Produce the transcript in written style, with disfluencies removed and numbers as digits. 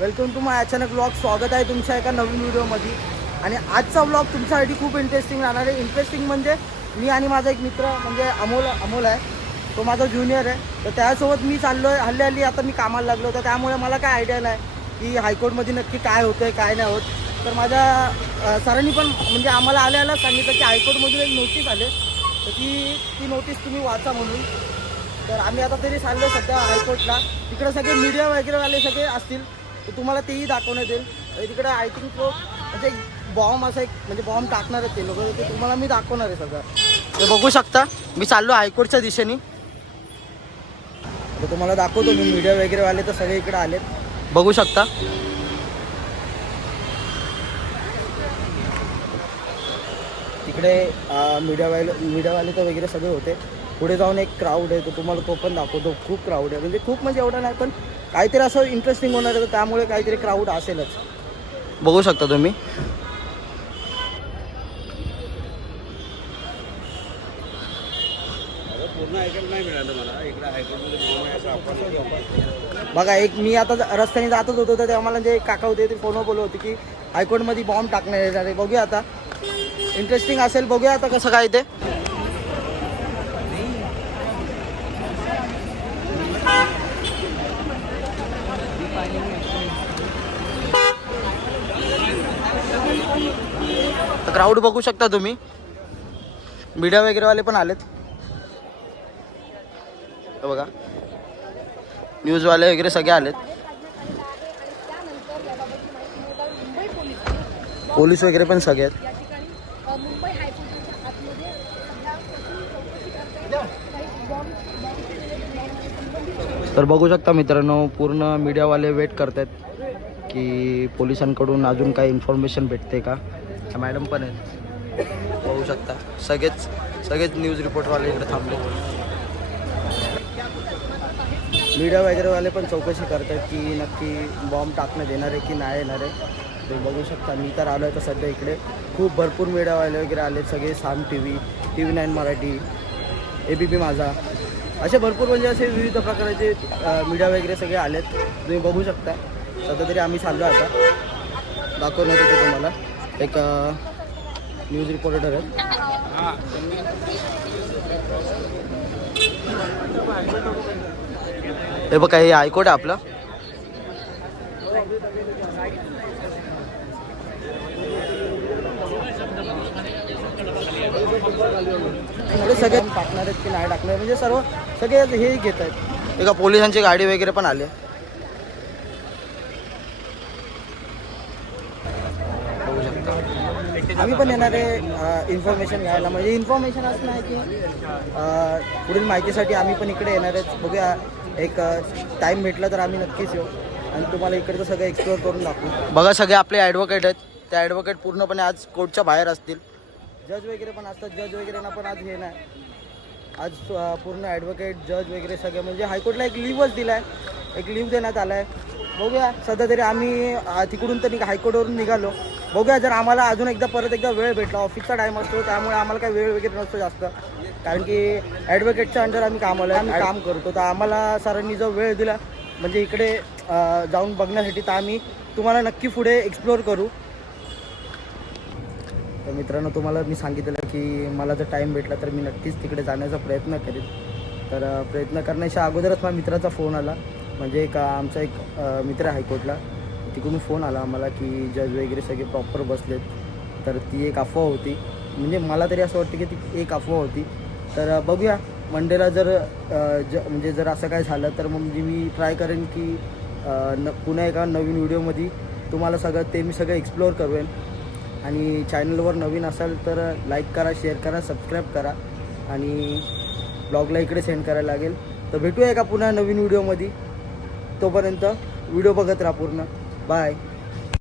Welcome to माय अचानक blog. स्वागत आहे तुमच्या एका नवीन व्हिडिओमध्ये. आणि आजचा ब्लॉग तुमच्यासाठी खूप इंटरेस्टिंग राहणार आहे. इंटरेस्टिंग म्हणजे मी आणि माझा एक मित्र म्हणजे अमोल आहे, तो माझा ज्युनियर आहे. तर त्यासोबत मी चाललो आहे. हल्ली आता मी कामाला लागलो, तर त्यामुळे मला काय आयडिया नाही की हायकोर्टमध्ये नक्की काय होतं आहे काय नाही होत. तर माझ्या सरांनी पण म्हणजे आम्हाला आल्याला सांगितलं की हायकोर्टमधून एक नोटीस आले, तर ती नोटीस तुम्ही वाचा म्हणून. तर आम्ही आता तरी चाललो सध्या हायकोर्टला. तिकडे सगळे मीडिया वगैरेवाले सगळे असतील, तर तुम्हाला तेही दाखवण्यात येईल. तिकडे आय थिंक तो म्हणजे एक बॉम्ब असं एक म्हणजे बॉम्ब टाकणार आहेत ते लोक, ते तुम्हाला मी दाखवणार आहे सगळं. ते बघू शकता मी चाललो हायकोर्टच्या दिशेने. तर तुम्हाला दाखवतो मी. मीडिया वगैरेवाले तर सगळे इकडे आलेत, बघू शकता. तिकडे मीडियावाले तर वगैरे सगळे होते. पुढे जाऊन एक क्राऊड आहे, तो तुम्हाला तो पण दाखवतो. खूप क्राऊड आहे, म्हणजे खूप म्हणजे एवढा नाही, पण काहीतरी असं इंटरेस्टिंग होणार आहे, तर त्यामुळे काहीतरी क्राऊड असेलच. बघू शकता तुम्ही. बघा, एक मी आता रस्त्याने जातच होतो, तर तेव्हा मला जे काका होते ते फोनवर बोलत होते की हायकोर्टमध्ये बॉम्ब टाकणार येणार आहे. बघूया आता, इंटरेस्टिंग असेल. बघूया आता कसं काय ते. क्राऊड बघू शकता तुम्ही. मीडिया वगैरेवाले पण आलेत, बघा. न्यूजवाले वगैरे सगळे आलेत. पोलीस वगैरे पण सगळे आहेत. तर बघू शकता मित्रांनो, पूर्ण मीडियावाले वेट करतात की पोलिसांकडून अजून काही इन्फॉर्मेशन भेटते का. मॅडम पण आहेत, बघू शकता. सगळेच न्यूज रिपोर्टरवाले इकडे थांबले. मीडिया वगैरेवाले पण चौकशी करतात की नक्की बॉम्ब टाकण्यात येणार आहे की नाही येणार आहे. ते बघू शकता. मी तर आलो आहे तर सध्या इकडे खूप भरपूर मीडियावाले वगैरे आले. सगळे साम TV, TV9 मराठी, ABP माझा, असे भरपूर म्हणजे असे विविध प्रकारचे मीडिया वगैरे सगळे आलेत. तुम्ही बघू शकता. सध्या तरी आम्ही चाललो आता. दाखवण्यात येतो तुम्हाला. एक न्यूज रिपोर्टर आहे. हे बघा, हे हायकोर्ट आहे आपलं. सगळे टाकणार आहेत की नाही टाकणार, म्हणजे सर्व सगळे हे घेत आहेत. एका पोलिसांची गाडी वगैरे पण आली. आम्ही पण येणार आहे इन्फॉर्मेशन घ्यायला. म्हणजे इन्फॉर्मेशन असं नाही की पुढील माहितीसाठी आम्ही पण इकडे येणार आहेत. बघूया, एक टाईम भेटला तर आम्ही नक्कीच येऊ आणि तुम्हाला इकडचं सगळं एक्सप्लोअर करून दाखवू. बघा, सगळे आपले ॲडव्होकेट आहेत. त्या ॲडव्होकेट पूर्णपणे आज कोर्टच्या बाहेर असतील. जज वगैरे पण असतात. जज वगैरेंना पण आज हे नाही. आज पूर्ण ॲडव्होकेट, जज वगैरे सगळे म्हणजे हायकोर्टला एक लीवच दिला आहे, एक लीव देण्यात आला आहे. बघूया, सध्या तरी आम्ही तिकडून तर हायकोर्टवरून निघालो. बघूया, जर आम्हाला अजून परत एकदा वेळ भेटला. ऑफिसचा टाईम असतो, त्यामुळे आम्हाला काही वेळ वगैरे नसतो जास्त, कारण की ॲडव्होकेटच्या अंडर आम्ही काम करतो. तर आम्हाला सरांनी जो वेळ दिला म्हणजे इकडे जाऊन बघण्यासाठी, तर आम्ही तुम्हाला नक्की पुढे एक्सप्लोअर करू. तर मित्रांनो, तुम्हाला मी सांगितलं की मला जर टाईम भेटला तर मी नक्कीच तिकडे जाण्याचा प्रयत्न करेन. तर प्रयत्न करण्याच्या अगोदरच माझ्या मित्राचा फोन आला. म्हणजे आमचा एक मित्र आहे हायकोर्टला, तिकडून फोन आला आम्हाला की जज वगैरे सगळे प्रॉपर बसलेत. तर ती एक अफवा होती, म्हणजे मला तरी असं वाटतं की ती एक अफवा होती. तर बघूया, मंडेला जर म्हणजे जर असं काय झालं तर मग मी ट्राय करेन की पुन्हा एका नवीन व्हिडिओमध्ये तुम्हाला मी सगळं एक्सप्लोअर करेन. आणि चॅनलवर नवीन असाल तर लाईक करा, शेअर करा, सबस्क्राईब करा आणि ब्लॉगला इकडे सेंड करायला लागेल. तर भेटूया एका पुन्हा नवीन व्हिडिओमध्ये. तोपर्यंत व्हिडिओ बघत राहा पूर्ण. बाय.